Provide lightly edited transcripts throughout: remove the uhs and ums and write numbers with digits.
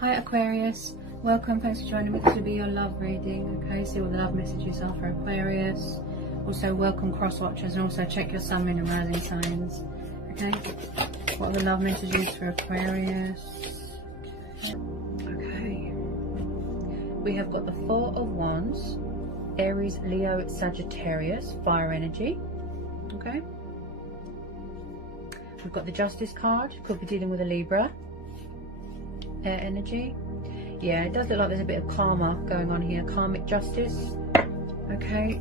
Hi Aquarius, welcome, thanks for joining me. This will be your love reading, okay? See what the love messages are for Aquarius. Also welcome cross watchers, and also check your sun, moon and rising signs, okay? What are the love messages for Aquarius? Okay, we have got the Four of Wands, Aries, Leo, Sagittarius, fire energy, okay? We've got the Justice card, could be dealing with a Libra, air energy. Yeah, it does look like there's a bit of karma going on here, karmic justice, okay?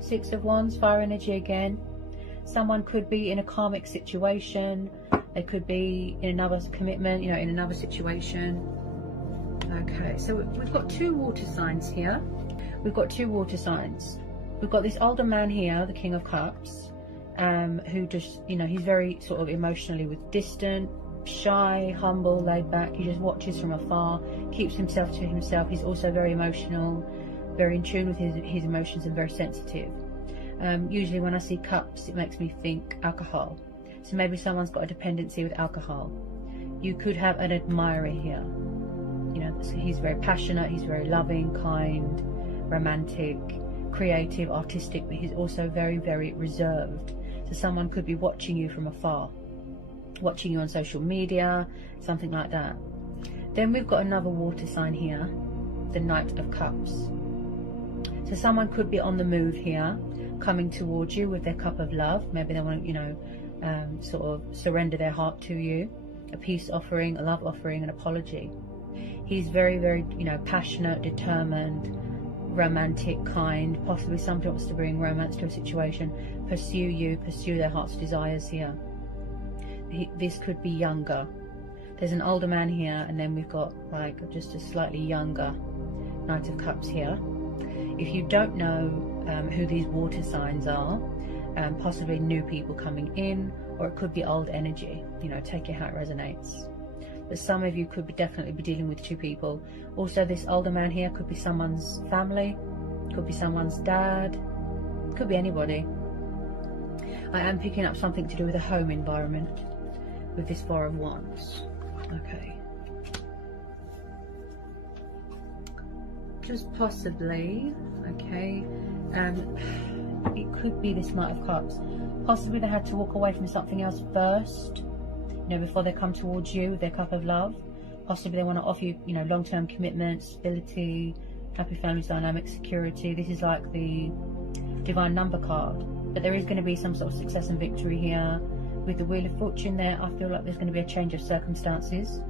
Six of Wands, fire energy again. Someone could be in a karmic situation, they could be in another commitment, you know, in another situation. Okay, so we've got two water signs here. We've got two water signs. We've got this older man here, the King of Cups, who just, you know, he's very sort of emotionally distant, shy, humble, laid back. He just watches from afar, keeps himself to himself. He's also very emotional, very in tune with his emotions, and very sensitive. Usually when I see cups, it makes me think alcohol. So maybe someone's got a dependency with alcohol. You could have an admirer here. You know, he's very passionate, he's very loving, kind, romantic, creative, artistic, but he's also very, very reserved. So someone could be watching you from afar, watching you on social media, something like that. Then we've got another water sign here, the Knight of Cups. So someone could be on the move here, coming towards you with their cup of love. Maybe they want to, you know, sort of surrender their heart to you. A peace offering, a love offering, an apology. He's very, very, you know, passionate, determined, romantic, kind. Possibly somebody wants to bring romance to a situation, pursue you, pursue their heart's desires here. This could be younger. There's an older man here, and then we've got like just a slightly younger Knight of Cups here. If you don't know who these water signs are, possibly new people coming in, or it could be old energy, you know, take it how it resonates. But some of you could definitely be dealing with two people. Also, this older man here could be someone's family, could be someone's dad, could be anybody. I am picking up something to do with a home environment with this Four of Wands. Okay. Just possibly, okay, it could be this Knight of Cups. Possibly they had to walk away from something else first, you know, before they come towards you with their cup of love. Possibly they want to offer you, you know, long-term commitment, stability, happy family dynamic, security. This is like the divine number card. But there is going to be some sort of success and victory here. With the Wheel of Fortune there, I feel like there's going to be a change of circumstances.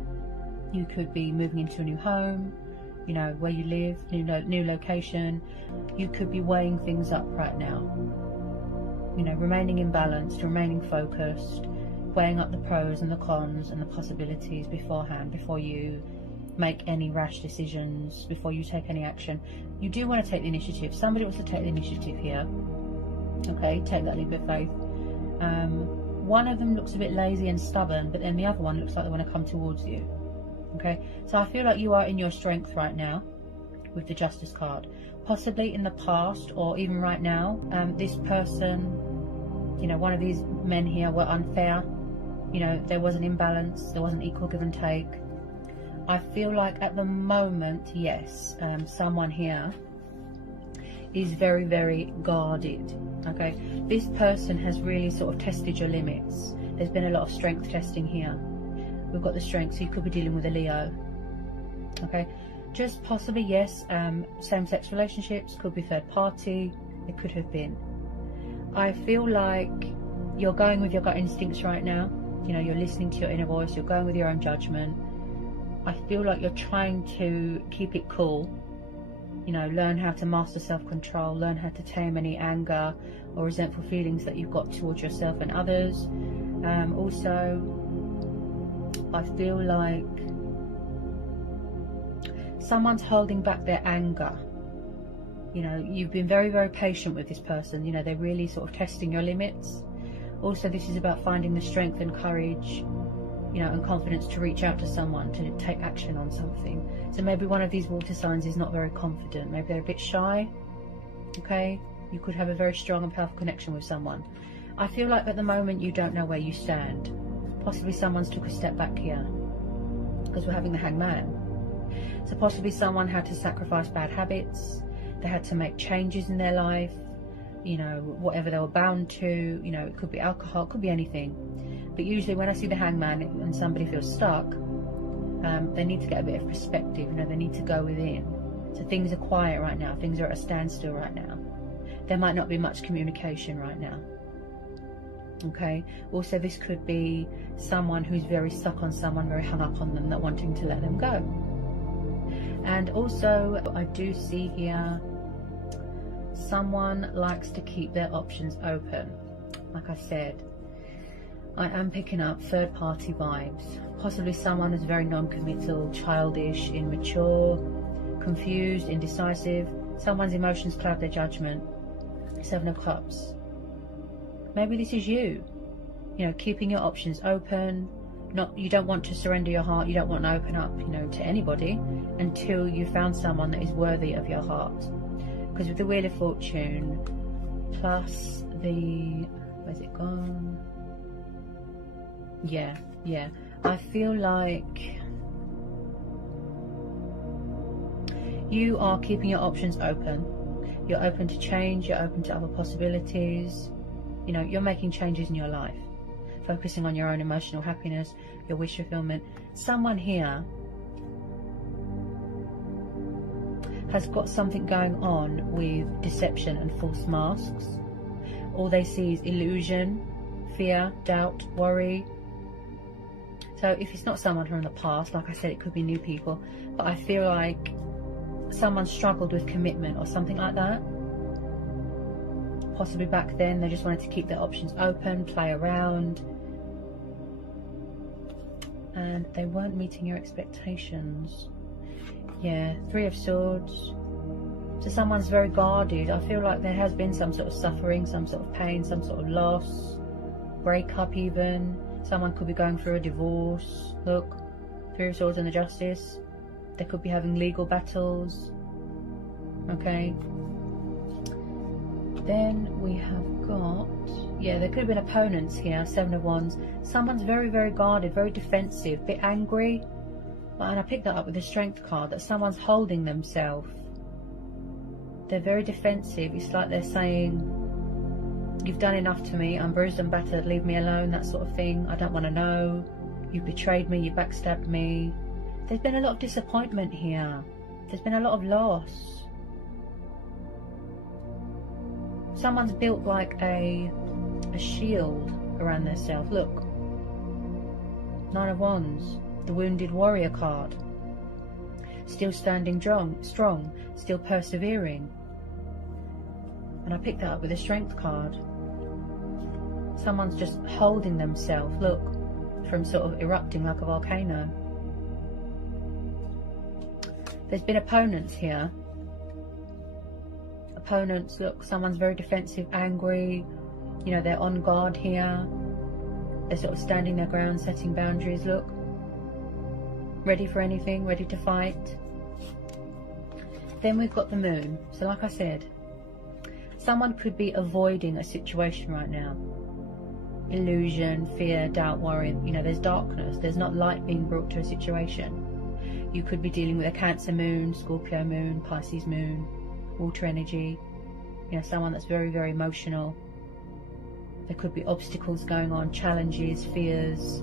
You could be moving into a new home, you know, where you live, new location. You could be weighing things up right now. You know, remaining in balance, remaining focused, weighing up the pros and the cons and the possibilities beforehand, before you make any rash decisions, before you take any action. You do want to take the initiative. Somebody wants to take the initiative here. Okay, take that leap of faith. One of them looks a bit lazy and stubborn, but then the other one looks like they want to come towards you. Okay, so I feel like you are in your strength right now with the Justice card. Possibly in the past, or even right now, this person, you know, one of these men here were unfair. You know, there was an imbalance, there wasn't equal give and take. I feel like at the moment, yes, someone here is very, very guarded. Okay, this person has really sort of tested your limits. There's been a lot of strength testing here. We've got the strength, so you could be dealing with a Leo. Okay, just possibly, yes, same-sex relationships, could be third party, it could have been. I feel like you're going with your gut instincts right now. You know, you're listening to your inner voice, you're going with your own judgment. I feel like you're trying to keep it cool. You know, learn how to master self-control, learn how to tame any anger or resentful feelings that you've got towards yourself and others. Also, I feel like someone's holding back their anger. You know, you've been very, very patient with this person. You know, they're really sort of testing your limits. Also, this is about finding the strength and courage, you know, and confidence to reach out to someone, to take action on something. So maybe one of these water signs is not very confident. Maybe they're a bit shy. Okay, you could have a very strong and powerful connection with someone. I feel like at the moment you don't know where you stand. Possibly someone's took a step back here, because we're having the Hangman. So possibly someone had to sacrifice bad habits, they had to make changes in their life, you know, whatever they were bound to, you know, it could be alcohol, it could be anything. But usually when I see the Hangman and somebody feels stuck, they need to get a bit of perspective, you know, they need to go within. So things are quiet right now, things are at a standstill right now. There might not be much communication right now. Okay, also this could be someone who's very stuck on someone, very hung up on them, not wanting to let them go. And also I do see here someone likes to keep their options open. Like I said, I am picking up third party vibes. Possibly someone is very non-committal, childish, immature, confused, indecisive. Someone's emotions cloud their judgment. 7 of Cups. Maybe this is you, you know, keeping your options open. You don't want to surrender your heart, you don't want to open up, you know, to anybody until you found someone that is worthy of your heart. Because with the Wheel of Fortune plus the, where's it gone? Yeah, I feel like you are keeping your options open. You're open to change, you're open to other possibilities. You know, you're making changes in your life, focusing on your own emotional happiness, your wish fulfillment. Someone here has got something going on with deception and false masks. All they see is illusion, fear, doubt, worry. So if it's not someone from the past, like I said, it could be new people, but I feel like someone struggled with commitment or something like that. Possibly back then they just wanted to keep their options open, play around, and they weren't meeting your expectations. Yeah, 3 of Swords. So someone's very guarded. I feel like there has been some sort of suffering, some sort of pain, some sort of loss, breakup even. Someone could be going through a divorce. Look, 3 of Swords and the Justice. They could be having legal battles. Okay. Then we have got, yeah, there could have been opponents here. 7 of Wands. Someone's very, very guarded, very defensive, a bit angry. And I picked that up with the Strength card, that someone's holding themselves. They're very defensive. It's like they're saying, you've done enough to me, I'm bruised and battered, leave me alone, that sort of thing. I don't want to know. You've betrayed me, you backstabbed me. There's been a lot of disappointment here. There's been a lot of loss. Someone's built like a shield around themselves. Look. 9 of Wands. The Wounded Warrior card. Still standing strong. Still persevering. And I picked that up with a Strength card. Someone's just holding themselves, look, from sort of erupting like a volcano. There's been opponents here. Opponents, look, someone's very defensive, angry. You know, they're on guard here. They're sort of standing their ground, setting boundaries, look. Ready for anything, ready to fight. Then we've got the Moon. So like I said, someone could be avoiding a situation right now. Illusion, fear, doubt, worry. You know, there's darkness. There's not light being brought to a situation. You could be dealing with a Cancer Moon, Scorpio Moon, Pisces Moon, water energy. You know, someone that's very, very emotional. There could be obstacles going on, challenges, fears.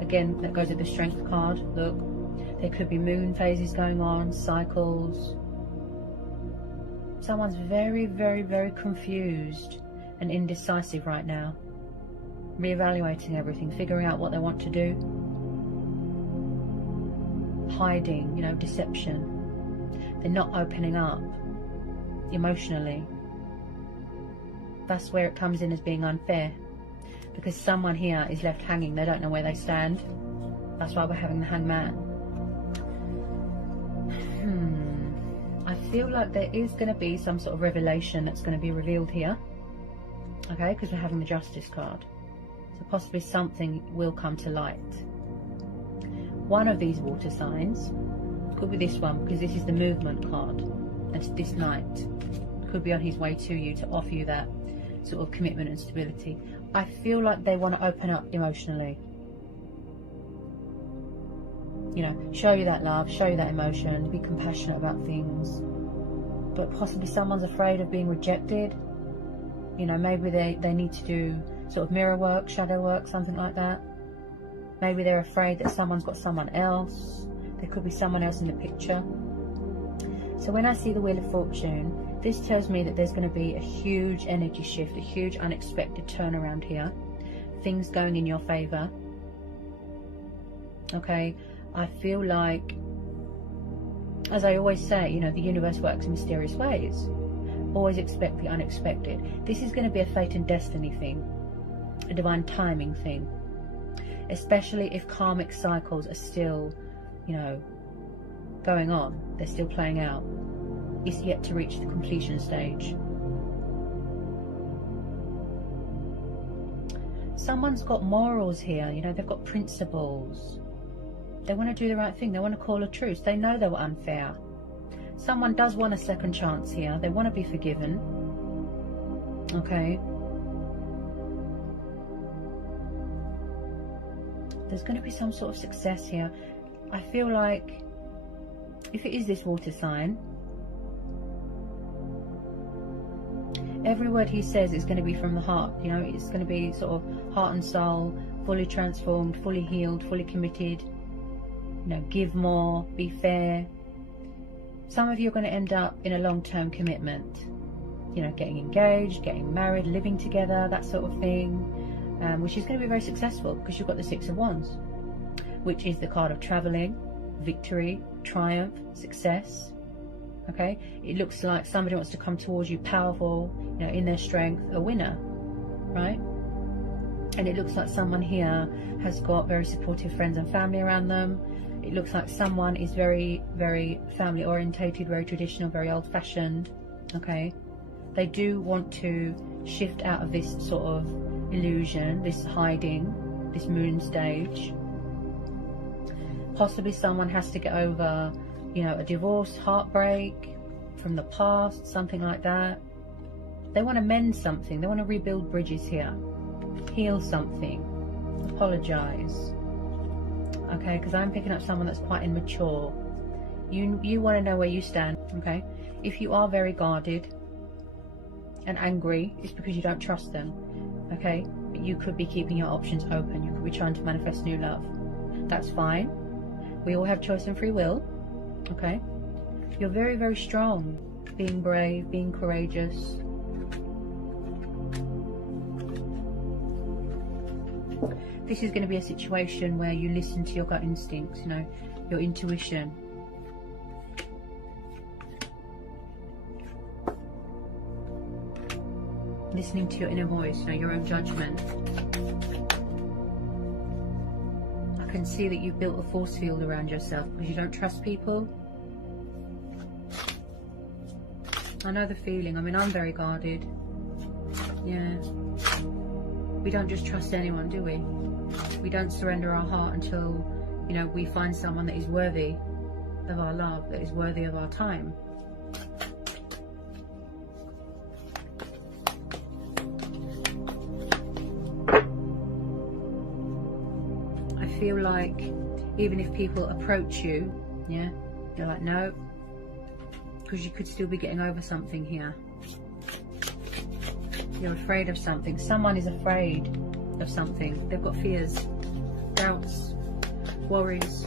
Again, that goes with the Strength card. Look, there could be moon phases going on, cycles. Someone's very, very, very confused and indecisive right now. Reevaluating everything, figuring out what they want to do. Hiding, you know, deception. They're not opening up emotionally. That's where it comes in as being unfair. Because someone here is left hanging, they don't know where they stand. That's why we're having the Hangman. I feel like there is going to be some sort of revelation that's going to be revealed here. Okay, because we're having the Justice card. So possibly something will come to light. One of these water signs, could be this one, because this is the Movement card. That's this Knight. Could be on his way to you to offer you that sort of commitment and stability. I feel like they want to open up emotionally. You know, show you that love, show you that emotion, be compassionate about things. But possibly someone's afraid of being rejected. You know, maybe they need to do sort of mirror work, shadow work, something like that. Maybe they're afraid that someone's got someone else. There could be someone else in the picture. So when I see the Wheel of Fortune, this tells me that there's going to be a huge energy shift, a huge unexpected turnaround here. Things going in your favor. Okay, I feel like, as I always say, you know, the universe works in mysterious ways. Always expect the unexpected. This is going to be a fate and destiny thing, a divine timing thing. Especially if karmic cycles are still, you know, going on. They're still playing out. It's yet to reach the completion stage. Someone's got morals here, you know, they've got principles. They want to do the right thing. They want to call a truce. They know they were unfair. Someone does want a second chance here. They want to be forgiven. Okay. There's going to be some sort of success here. I feel like if it is this water sign, every word he says is going to be from the heart. You know, it's going to be sort of heart and soul, fully transformed, fully healed, fully committed. You know, give more, be fair. Some of you are going to end up in a long-term commitment. You know, getting engaged, getting married, living together, that sort of thing, which is going to be very successful because you've got the Six of Wands, which is the card of traveling, victory, triumph, success. Okay, it looks like somebody wants to come towards you powerful, you know, in their strength, a winner, right? And it looks like someone here has got very supportive friends and family around them. It looks like someone is very, very family orientated, very traditional, very old fashioned. Okay, they do want to shift out of this sort of illusion, this hiding, this moon stage. Possibly someone has to get over, you know, a divorce, heartbreak from the past, something like that. They want to mend something. They want to rebuild bridges here, heal something, apologize. Okay, because I'm picking up someone that's quite immature. You want to know where you stand. Okay, if you are very guarded and angry, it's because you don't trust them. Okay, but you could be keeping your options open. You could be trying to manifest new love. That's fine. We all have choice and free will. Okay, you're very, very strong, being brave, being courageous. This is going to be a situation where you listen to your gut instincts, you know, your intuition. Listening to your inner voice, you know, your own judgment. I can see that you've built a force field around yourself because you don't trust people. I know the feeling. I mean, I'm very guarded. Yeah. We don't just trust anyone, do we? We don't surrender our heart until, you know, we find someone that is worthy of our love, that is worthy of our time. I feel like even if people approach you, yeah, you're like, no, because you could still be getting over something here. You're afraid of something. Someone is afraid of something. They've got fears, doubts, worries.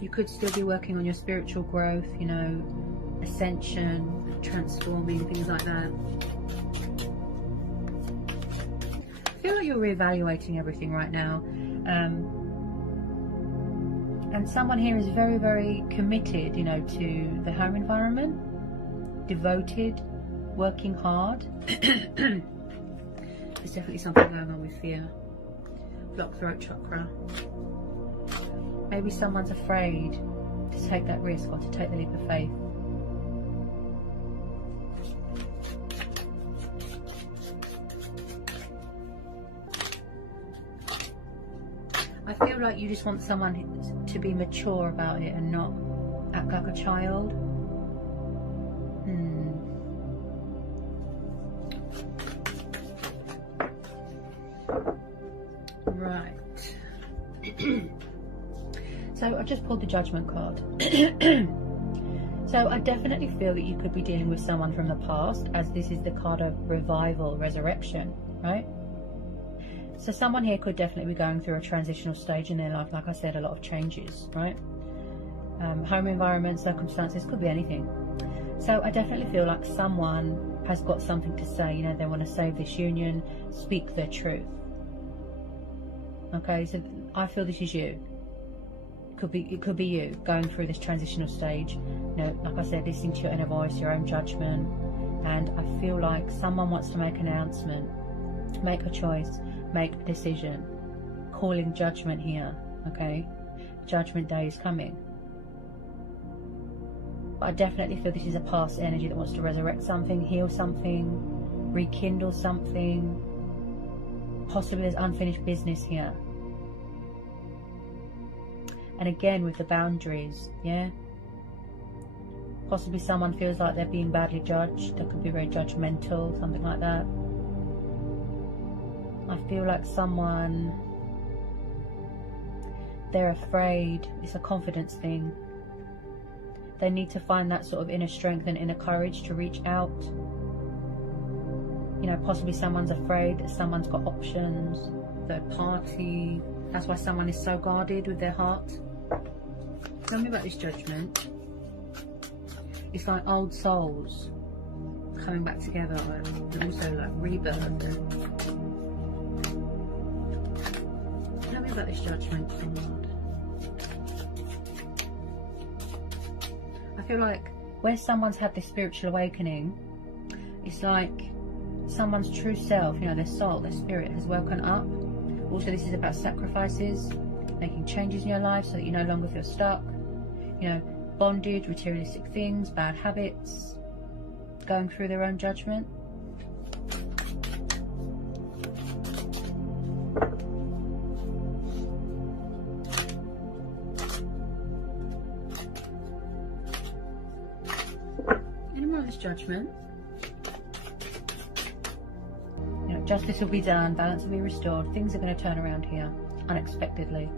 You could still be working on your spiritual growth, you know, ascension, transforming, things like that. I feel like you're reevaluating everything right now. And someone here is very, very committed, you know, to the home environment, devoted, working hard. There's definitely something going on with fear. Blocked throat chakra. Maybe someone's afraid to take that risk or to take the leap of faith. I feel like you just want someone to be mature about it and not act like a child. Right. So I just pulled the Judgment card. So I definitely feel that you could be dealing with someone from the past, as this is the card of revival, resurrection, right? So someone here could definitely be going through a transitional stage in their life. Like I said, a lot of changes, right? Home environment, circumstances, could be anything. So I definitely feel like someone has got something to say. You know, they want to save this union, speak their truth. Okay, so I feel this is you. It could be you going through this transitional stage. You know, like I said, listening to your inner voice, your own judgment. And I feel like someone wants to make an announcement, make a choice, make a decision. Calling judgment here, okay? Judgment day is coming. But I definitely feel this is a past energy that wants to resurrect something, heal something, rekindle something. Possibly there's unfinished business here. And again with the boundaries, yeah? Possibly someone feels like they're being badly judged. They could be very judgmental, something like that. I feel like someone, they're afraid. It's a confidence thing. They need to find that sort of inner strength and inner courage to reach out. You know, possibly someone's afraid that someone's got options, third party. That's why someone is so guarded with their heart. Tell me about this Judgment. It's like old souls coming back together, but also like rebirth. Tell me about this Judgment, Lord. I feel like where someone's had this spiritual awakening, it's like someone's true self, you know, their soul, their spirit has woken up. Also, this is about sacrifices, making changes in your life so that you no longer feel stuck. You know, bondage, materialistic things, bad habits, going through their own judgment. Any more of this Judgment? You know, justice will be done, balance will be restored, things are going to turn around here unexpectedly.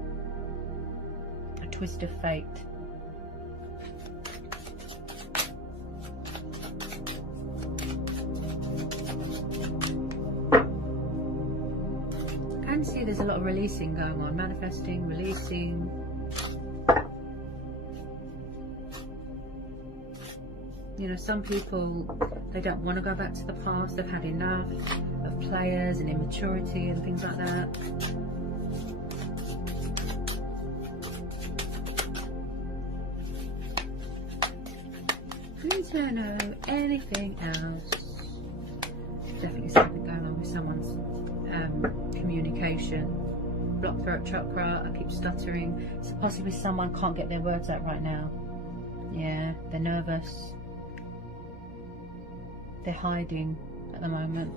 A twist of fate. I can see there's a lot of releasing going on, manifesting, releasing. You know, some people, they don't want to go back to the past. They've had enough of players and immaturity and things like that. Please don't know anything else. Definitely something going on with someone's communication. Blocked throat chakra, I keep stuttering. So possibly someone can't get their words out right now. Yeah, they're nervous. They're hiding at the moment.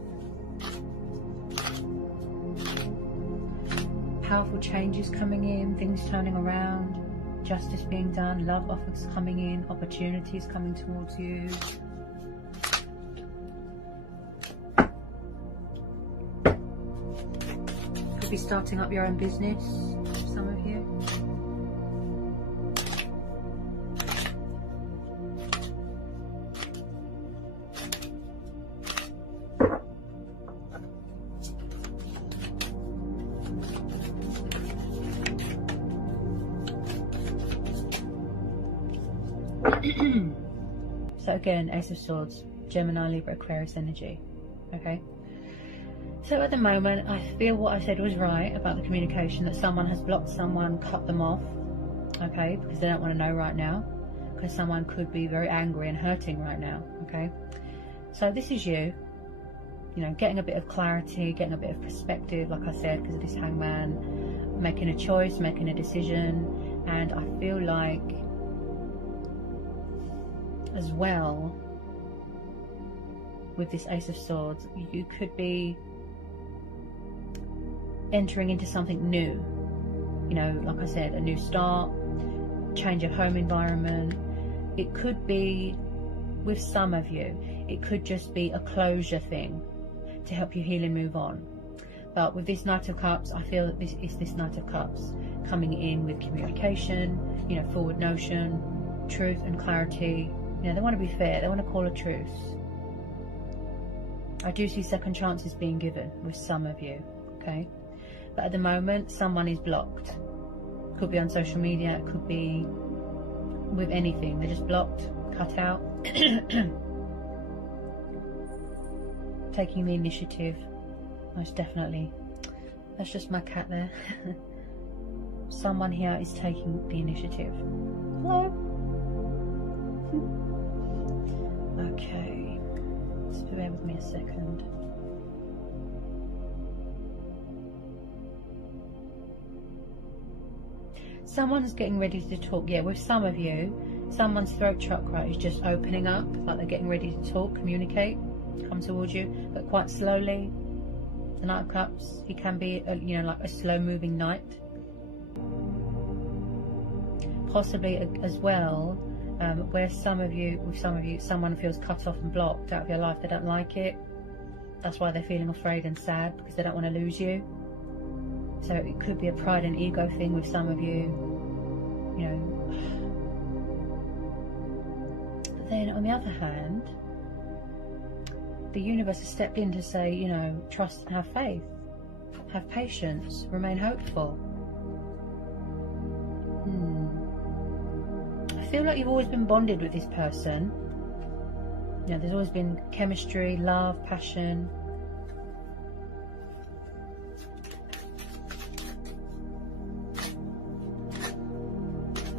Powerful changes coming in, things turning around, justice being done, love offers coming in, opportunities coming towards you. Could be starting up your own business, some of you. So again, Ace of Swords, Gemini, Libra, Aquarius energy. Okay. So at the moment, I feel what I said was right about the communication, that someone has blocked someone, cut them off. Okay, because they don't want to know right now. Because someone could be very angry and hurting right now. Okay. So this is you. You know, getting a bit of clarity, getting a bit of perspective, like I said, because of this Hangman, making a choice, making a decision. And I feel like as well with this Ace of Swords, you could be entering into something new. You know, like I said, a new start, change of home environment. It could be, with some of you, it could just be a closure thing to help you heal and move on. But with this Knight of Cups, I feel that this is this Knight of Cups coming in with communication, you know, forward notion, truth and clarity. You know, they want to be fair, they want to call a truce. I do see second chances being given with some of you, okay? But at the moment, someone is blocked. Could be on social media, it could be with anything. They're just blocked, cut out. Taking the initiative, most definitely. That's just my cat there. Someone here is taking the initiative. Hello? Okay, just bear with me a second. Someone's getting ready to talk. Yeah, with some of you, someone's throat chakra is just opening up, like they're getting ready to talk, communicate, come towards you, but quite slowly. The Knight of Cups, he can be, you know, like a slow-moving knight. Possibly as well, where with some of you, someone feels cut off and blocked out of your life. They don't like it. That's why they're feeling afraid and sad, because they don't want to lose you. So it could be a pride and ego thing with some of you, you know. But then on the other hand, the universe has stepped in to say, you know, trust and have faith, have patience, remain hopeful. I feel like you've always been bonded with this person. You know, there's always been chemistry, love, passion.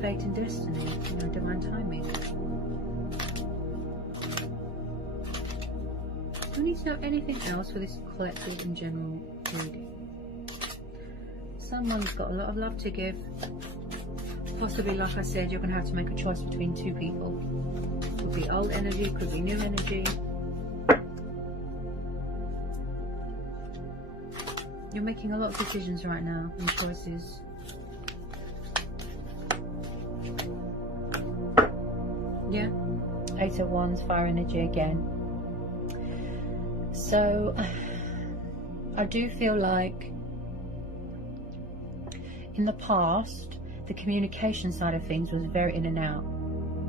Fate and destiny, you know, divine timing. Do we need to know anything else for this collective and general reading? Someone's got a lot of love to give. Possibly, like I said, you're going to have to make a choice between two people. Could be old energy, could be new energy. You're making a lot of decisions right now and choices. Yeah, Eight of Wands, fire energy again. So I do feel like in the past, the communication side of things was very in and out,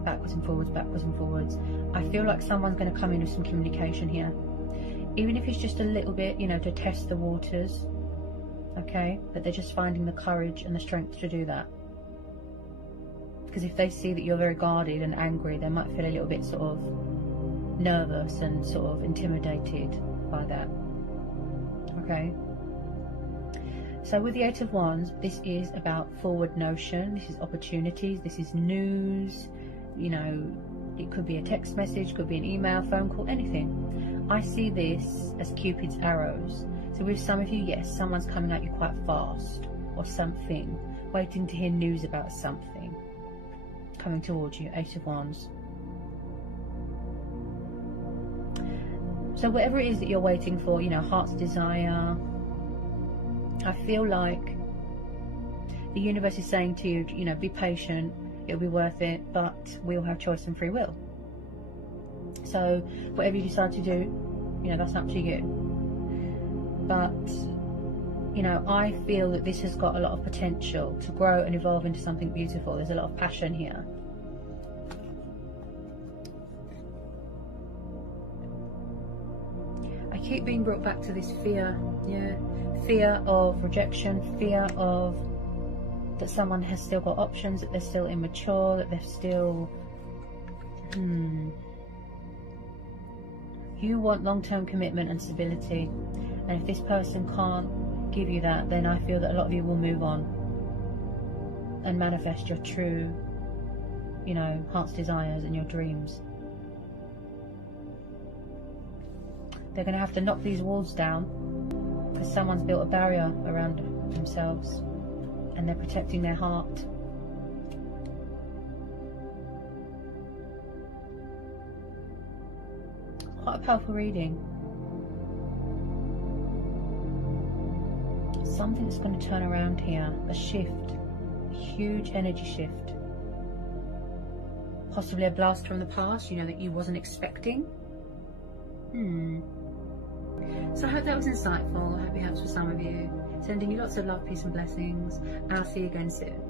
backwards and forwards, backwards and forwards. I feel like someone's going to come in with some communication here, even if it's just a little bit, you know, to test the waters, okay? But they're just finding the courage and the strength to do that. Because if they see that you're very guarded and angry, they might feel a little bit sort of nervous and sort of intimidated by that, okay? So with the Eight of Wands, this is about forward notion, this is opportunities, this is news, you know, it could be a text message, could be an email, phone call, anything. I see this as Cupid's arrows. So with some of you, yes, someone's coming at you quite fast or something, waiting to hear news about something coming towards you, Eight of Wands. So whatever it is that you're waiting for, you know, heart's desire, I feel like the universe is saying to you, you know, be patient, it'll be worth it, but we all have choice and free will. So whatever you decide to do, you know, that's up to you. But, you know, I feel that this has got a lot of potential to grow and evolve into something beautiful. There's a lot of passion here. I keep being brought back to this fear, yeah. Fear of rejection, fear of that someone has still got options, that they're still immature, that they're still... You want long-term commitment and stability. And if this person can't give you that, then I feel that a lot of you will move on and manifest your true, you know, heart's desires and your dreams. They're going to have to knock these walls down because someone's built a barrier around themselves and they're protecting their heart. Quite a powerful reading. Something's going to turn around here. A shift. A huge energy shift. Possibly a blast from the past, you know, that you wasn't expecting. So I hope that was insightful. I hope it helps for some of you. Sending you lots of love, peace and blessings. And I'll see you again soon.